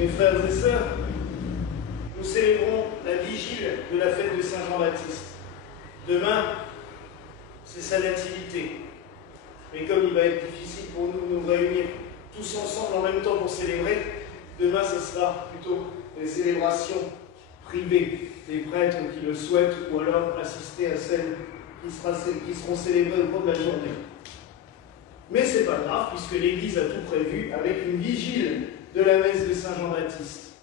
Mes frères et sœurs, nous célébrons la vigile de la fête de Saint Jean-Baptiste. Demain, c'est sa nativité. Mais comme il va être difficile pour nous de nous réunir tous ensemble en même temps pour célébrer, demain ce sera plutôt des célébrations privées des prêtres qui le souhaitent ou alors assister à celles qui seront célébrées au cours de la journée. Mais c'est pas grave puisque l'Église a tout prévu avec une vigile de la messe de Saint Jean-Baptiste.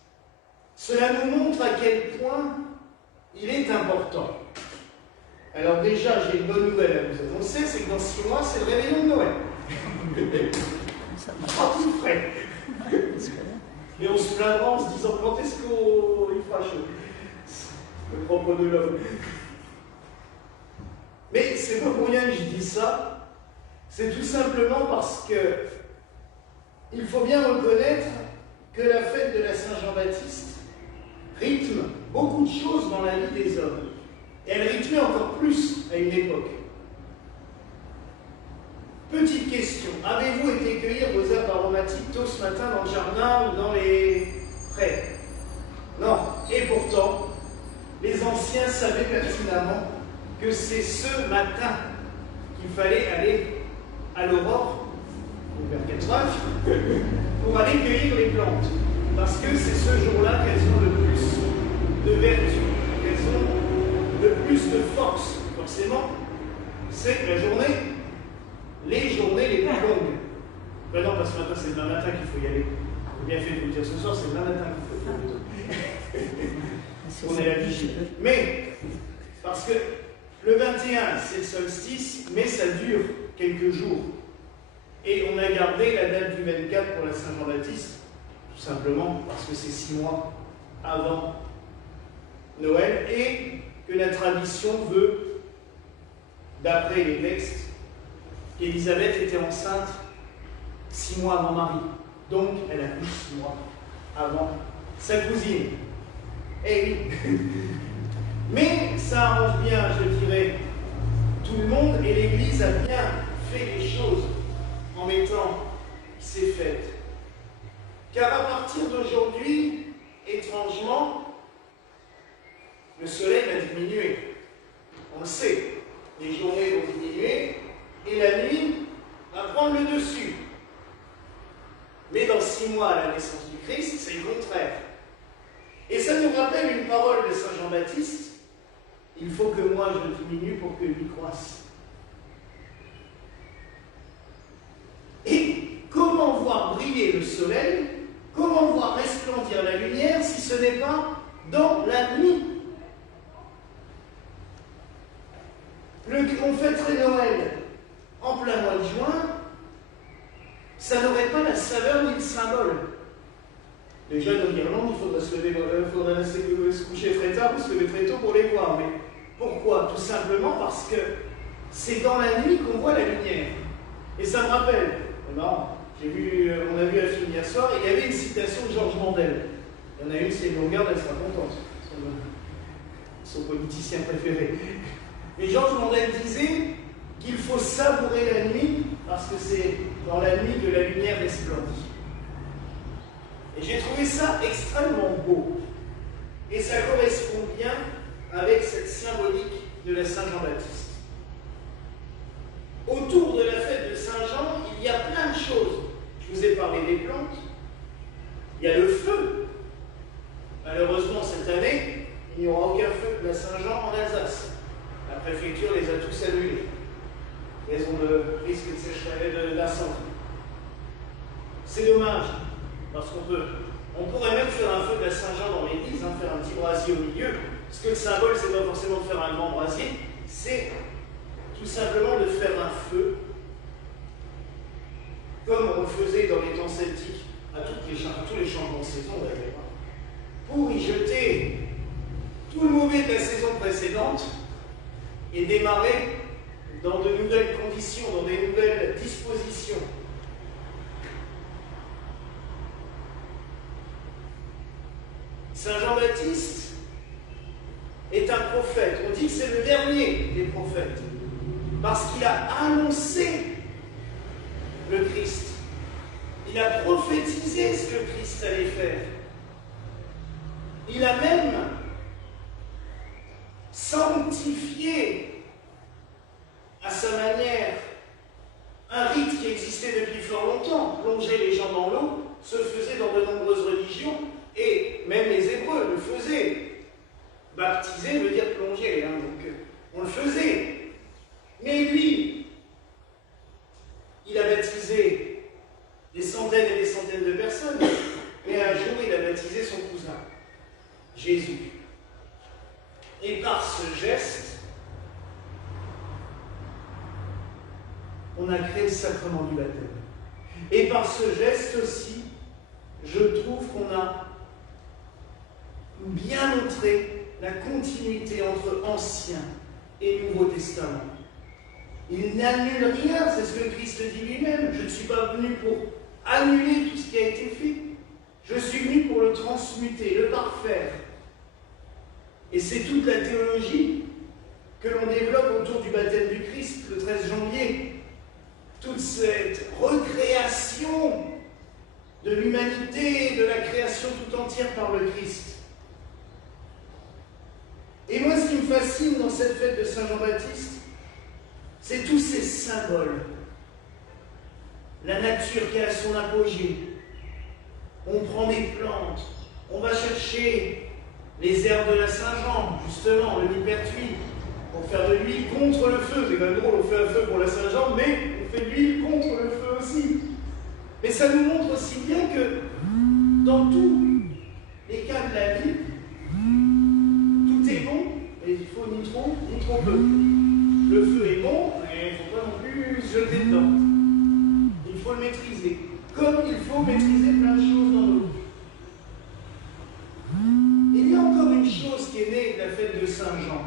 Cela nous montre à quel point il est important. Alors déjà, j'ai une bonne nouvelle à vous annoncer, c'est que dans 6 mois, c'est le réveillon de Noël. Pas tout frais. Et on se plaindra en se disant, quand est-ce qu'il fera chaud? Le propre de l'homme. Mais c'est pas pour rien que je dis ça, c'est tout simplement parce que il faut bien reconnaître que la fête de la Saint-Jean-Baptiste rythme beaucoup de choses dans la vie des hommes. Et elle rythmait encore plus à une époque. Petite question, avez-vous été cueillir vos herbes aromatiques tôt ce matin dans le jardin ou dans les prés? Non. Et pourtant, les anciens savaient pertinemment que c'est ce matin qu'il fallait aller à l'aurore, vers 4 heures, pour aller cueillir les plantes. Parce que c'est ce jour-là qu'elles ont le plus de vertu, qu'elles ont le plus de force. Forcément, c'est la journée, les journées les plus longues. Ben non, parce que maintenant c'est demain matin qu'il faut y aller. J'ai bien fait de vous le dire ce soir, c'est demain matin qu'il faut y aller. On est à la vigile. Mais, parce que le 21, c'est le solstice, mais ça dure quelques jours. Et on a gardé la date du 24 pour la Saint-Jean-Baptiste, tout simplement parce que c'est 6 mois avant Noël, et que la tradition veut, d'après les textes, qu'Élisabeth était enceinte 6 mois avant Marie. Donc, elle accouche 6 mois avant sa cousine. Eh oui. Mais ça arrange bien, je dirais, tout le monde, et l'Église a bien fait les choses en mettant ces fêtes. Car à partir d'aujourd'hui, étrangement, le soleil va diminuer. On le sait, les journées vont diminuer, et la nuit va prendre le dessus. Mais dans 6 mois à la naissance du Christ, c'est le contraire. Et ça nous rappelle une parole de Saint Jean-Baptiste: il faut que moi je diminue pour que lui croisse. Et comment voir briller le soleil, comment voir resplendir la lumière si ce n'est pas dans la nuit? On fêterait Noël en plein mois de juin, ça n'aurait pas la saveur ni le symbole. Déjà, dans l'Irlande, il faudrait se coucher très tard ou se lever très tôt pour les voir. Mais pourquoi? Tout simplement parce que c'est dans la nuit qu'on voit la lumière. Et ça me rappelle, on a vu un film hier soir, et il y avait une citation de Georges Mandel. Il y en a une, c'est une longueur, elle sera contente. Son politicien préféré. Et Georges Mandel disait qu'il faut savourer la nuit parce que c'est dans la nuit que la lumière resplendit. Et j'ai trouvé ça extrêmement beau. Et ça correspond bien avec cette symbolique de la Saint-Jean-Baptiste. Autour de la fête de Saint-Jean, il y a plein de choses. Je vous ai parlé des plantes. Il y a le feu. Malheureusement, cette année, il n'y aura aucun feu de la Saint-Jean en Alsace. La préfecture les a tous annulés. Raison de risque de sécheresse d'incendie. C'est dommage, parce on pourrait même faire un feu de la Saint-Jean dans l'église, faire un petit brasier au milieu, parce que le symbole, c'est pas forcément de faire un grand brasier, c'est tout simplement de faire un feu, comme on le faisait dans les temps celtiques, à tous les changements de saison d'ailleurs, pour y jeter tout le mauvais de la saison précédente et démarrer dans de nouvelles conditions, dans des nouvelles dispositions. Saint Jean-Baptiste est un prophète. On dit que c'est le dernier des prophètes, parce qu'il a annoncé le Christ. Il a prophétisé ce que le Christ allait faire. Il a même sanctifié à sa manière un rite qui existait depuis fort longtemps. Plonger les gens dans l'eau se faisait dans de nombreuses religions, et même les Hébreux le faisaient. Baptiser veut dire plonger, hein, donc on le faisait. Mais lui, il a baptisé des centaines et des centaines de personnes, mais un jour il a baptisé son cousin, Jésus. Et par ce geste, on a créé le sacrement du baptême. Et par ce geste aussi, je trouve qu'on a bien montré la continuité entre Ancien et Nouveau Testament. Il n'annule rien, c'est ce que Christ dit lui-même. Je ne suis pas venu pour annuler tout ce qui a été fait. Je suis venu pour le transmuter, le parfaire. Et c'est toute la théologie que l'on développe autour du baptême du Christ le 13 janvier. Toute cette recréation de l'humanité, de la création tout entière par le Christ. Et moi, ce qui me fascine dans cette fête de Saint-Jean-Baptiste, c'est tous ces symboles. La nature qui a son apogée. On prend des plantes, on va chercher les herbes de la Saint-Jean, justement, le millepertuis, pour faire de l'huile contre le feu. C'est quand même drôle, on fait un feu pour la Saint-Jean, mais on fait de l'huile contre le feu aussi. Mais ça nous montre aussi bien que dans tous les cas de la vie, tout est bon, mais il faut ni trop peu. Le feu est bon, mais il ne faut pas non plus se jeter dedans. Il faut le maîtriser. Comme il faut maîtriser plein de choses dans nos vies. Il y a encore une chose qui est née de la fête de Saint-Jean.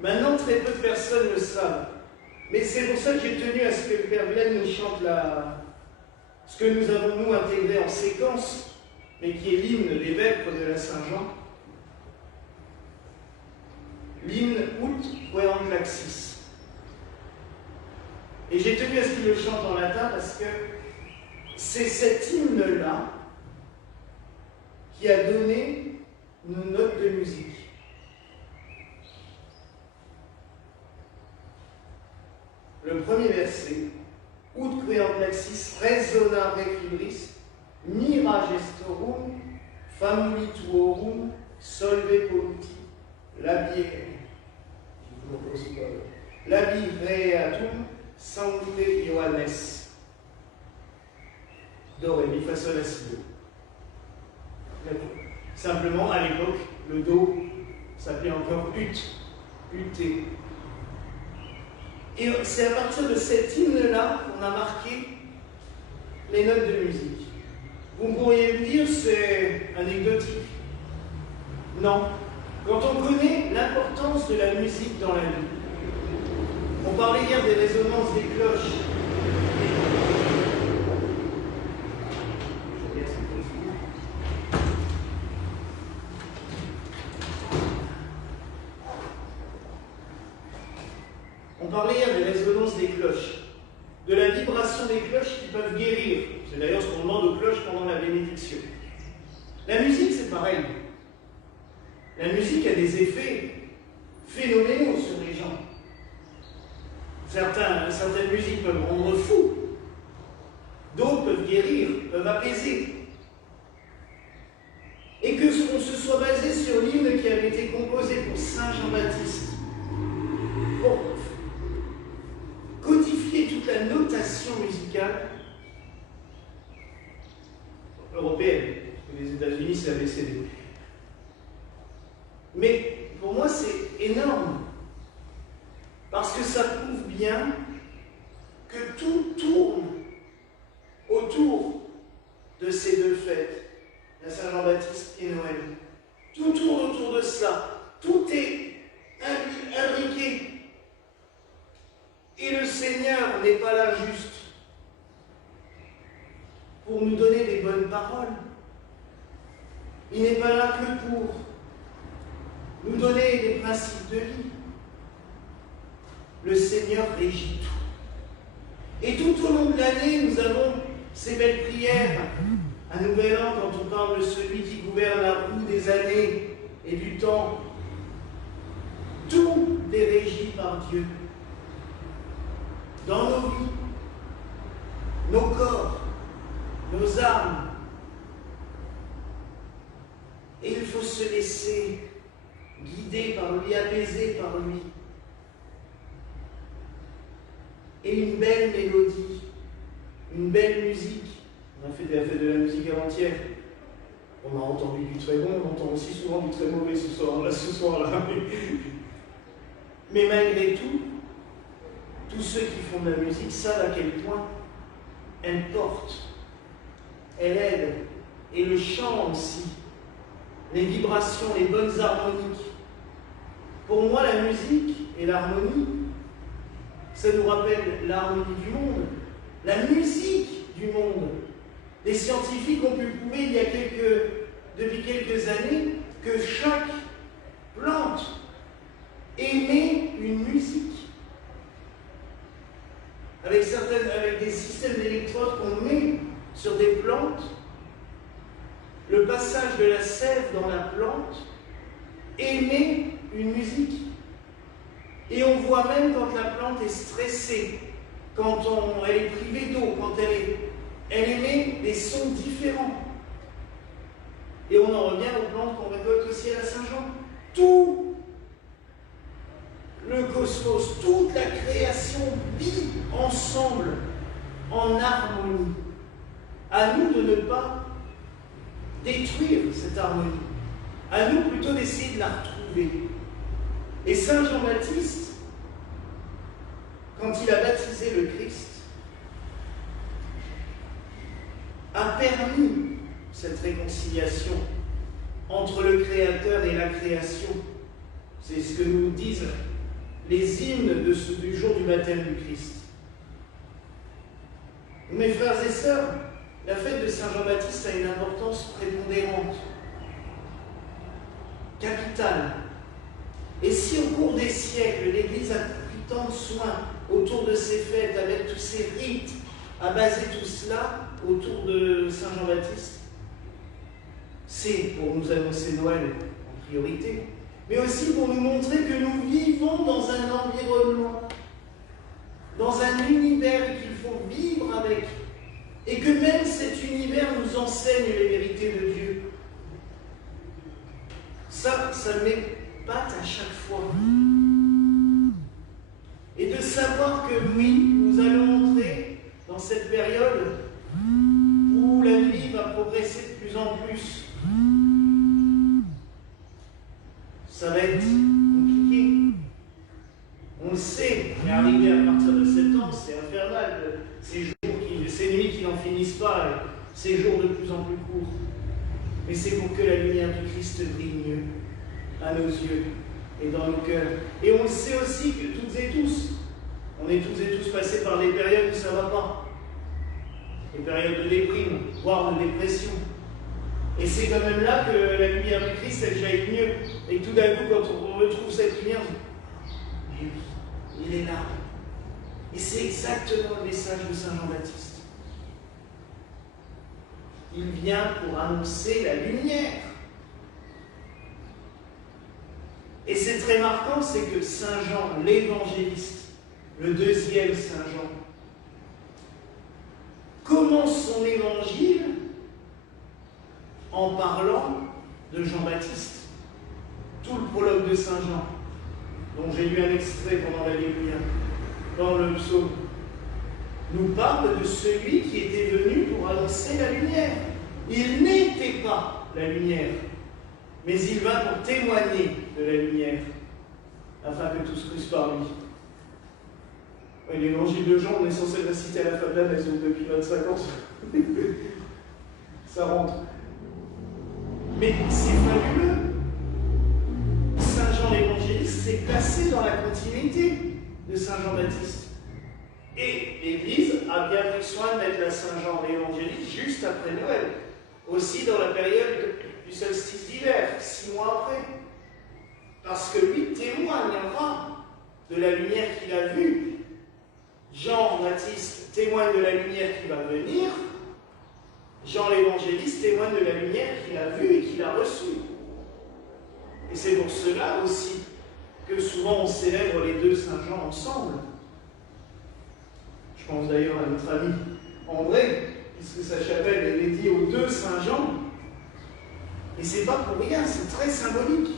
Maintenant, très peu de personnes le savent. Mais c'est pour ça que j'ai tenu à ce que le Père Blaine nous chante ce que nous avons, nous, intégré en séquence, mais qui est l'hymne des vêpres de la Saint-Jean. L'hymne Ut Queant Laxis. Et j'ai tenu à ce qu'il le chante en latin parce que c'est cet hymne-là qui a donné nos notes de musique. Le premier verset, Ut Queant Laxis resona refibris, mira gestorum, famuli tuorum, solve polluti, labi reatum, sancte Ioannes. Do, ré, mi, fa, sol, la, si, do. Simplement, à l'époque, le do s'appelait encore ut, ut. Et c'est à partir de cet hymne-là qu'on a marqué les notes de musique. Vous pourriez me dire c'est anecdotique. Non. Quand on connaît l'importance de la musique dans la vie, on parlait hier des résonances des cloches. On parlait hier des résonances des cloches, de la vibration des cloches qui peuvent guérir. C'est d'ailleurs ce qu'on demande aux cloches pendant la bénédiction. La musique, c'est pareil. La musique a des effets phénoménaux sur les gens. Certaines musiques peuvent rendre fou, d'autres peuvent guérir, peuvent apaiser. Et que on se soit basé sur l'hymne qui avait été composé pour Saint Jean-Baptiste, pour codifier toute la notation musicale européenne, parce que les États-Unis c'est l'ABCD. Mais pour moi c'est énorme, parce que ça prouve bien que tout tourne autour de ces deux fêtes, la Saint-Jean-Baptiste et Noël. Tout tourne autour de cela. Tout est imbriqué. Et le Seigneur n'est pas là juste pour nous donner des bonnes paroles. Il n'est pas là que pour nous donner des principes de vie. Le Seigneur régit tout. Et tout au long de l'année, nous avons ces belles prières Un nouvel an, quand on parle de celui qui gouverne la roue des années et du temps, tout est régi par Dieu. Dans nos vies, nos corps, nos âmes. Et il faut se laisser guider par lui, apaiser par lui. Et une belle mélodie, une belle musique. On a fait de la musique avant-hier. On a entendu du très bon, on entend aussi souvent du très mauvais ce soir-là. Mais malgré tout, tous ceux qui font de la musique savent à quel point elle porte, elle aide, et le chant aussi, les vibrations, les bonnes harmoniques. Pour moi, la musique et l'harmonie, ça nous rappelle l'harmonie du monde, la musique du monde. Les scientifiques ont pu prouver depuis quelques années que chaque plante émet une musique. Avec des systèmes d'électrodes qu'on met sur des plantes, le passage de la sève dans la plante émet une musique. Et on voit même quand la plante est stressée, quand elle est privée d'eau, quand elle émet des sons différents. Et on en revient aux plantes qu'on récolte aussi à la Saint-Jean. Tout le cosmos, toute la création vit ensemble, en harmonie. À nous de ne pas détruire cette harmonie. À nous plutôt d'essayer de la retrouver. Et Saint Jean-Baptiste, quand il a baptisé le Christ, a permis cette réconciliation entre le Créateur et la création. C'est ce que nous disent les hymnes du jour du baptême du Christ. Mes frères et sœurs, la fête de Saint Jean-Baptiste a une importance prépondérante, capitale. Et si au cours des siècles, l'Église a pris tant de soin autour de ces fêtes, avec tous ces rites, à baser tout cela autour de Saint Jean-Baptiste, c'est pour nous annoncer Noël en priorité, mais aussi pour nous montrer que nous vivons dans un environnement, dans un univers qu'il faut vivre avec, et que même cet univers nous enseigne les vérités de Dieu. Ça m'épate à chaque fois. Et de savoir que oui, nous allons entrer dans cette période où la vie va progresser de plus en plus. Ça va être compliqué. On le sait, mais arrivé à partir de septembre, c'est infernal. Ces nuits qui n'en finissent pas, ces jours de plus en plus courts. Mais c'est pour que la lumière du Christ brille mieux à nos yeux et dans nos cœurs. Et on le sait aussi que toutes et tous, on est toutes et tous passés par des périodes où ça ne va pas. Des périodes de déprime, voire de dépression. Et c'est quand même là que la lumière du Christ, elle jaillit mieux. Et tout d'un coup, quand on retrouve cette lumière, mais oui, il est là. Et c'est exactement le message de Saint Jean-Baptiste. Il vient pour annoncer la lumière. Et c'est très marquant, c'est que Saint Jean, l'évangéliste, le deuxième Saint Jean, commence son évangile en parlant de Jean-Baptiste. Tout le prologue de Saint Jean, dont j'ai lu un extrait pendant la lecture, dans le psaume, nous parle de celui qui était venu pour annoncer la lumière. Il n'était pas la lumière, mais il vint pour témoigner de la lumière, afin que tous crussent par lui. Oui, l'évangile de Jean, on est censé le réciter à la fin de l'année, donc depuis 25 ans, ça rentre. Mais c'est fabuleux. Saint Jean l'évangéliste s'est placé dans la continuité de Saint Jean-Baptiste. Et l'Église a bien pris soin de mettre la Saint Jean l'évangéliste juste après Noël. Aussi dans la période du solstice d'hiver, 6 mois après. Parce que lui témoignera de la lumière qu'il a vue. Jean-Baptiste témoigne de la lumière qui va venir. Jean l'évangéliste témoigne de la lumière qu'il a vue et qu'il a reçue. Et c'est pour cela aussi que souvent on célèbre les deux Saint Jean ensemble. Je pense d'ailleurs à notre ami André, puisque sa chapelle est dédiée aux deux Saint Jean. Et c'est pas pour rien, c'est très symbolique.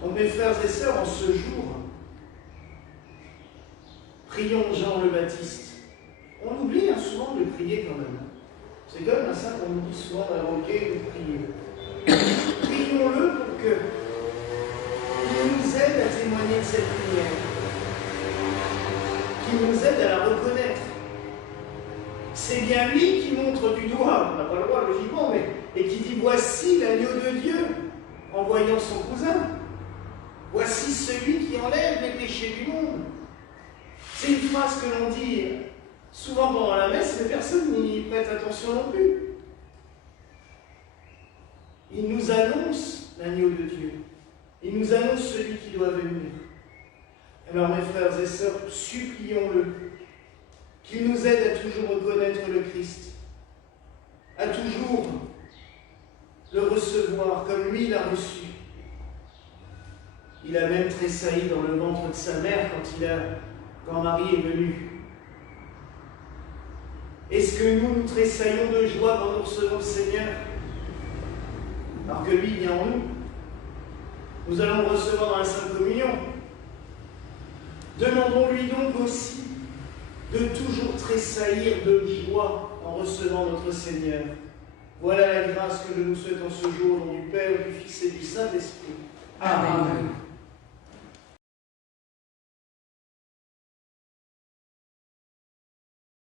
Donc mes frères et sœurs, en ce jour, prions Jean le Baptiste. On oublie souvent de prier quand même. C'est comme un saint qu'on oublie souvent d'invoquer ou de prier. Prions-le pour qu'il nous aide à témoigner de cette lumière, qu'il nous aide à la reconnaître. C'est bien lui qui montre du doigt, on n'a pas le droit logiquement, et qui dit « Voici l'agneau de Dieu » en voyant son cousin. Voici celui qui enlève les péchés du monde. C'est une phrase que l'on dit souvent pendant la messe, mais personne n'y prête attention non plus. Il nous annonce l'agneau de Dieu. Il nous annonce celui qui doit venir. Alors mes frères et sœurs, supplions-le qu'il nous aide à toujours reconnaître le Christ, à toujours le recevoir comme lui l'a reçu. Il a même tressailli dans le ventre de sa mère quand Marie est venue. Est-ce que nous tressaillons de joie quand nous recevons le Seigneur? Alors que lui vient en nous. Nous allons le recevoir dans la Sainte Communion. Demandons-lui donc aussi de toujours tressaillir de joie en recevant notre Seigneur. Voilà la grâce que je nous souhaite en ce jour, au nom du Père, du Fils et du Saint-Esprit. Amen.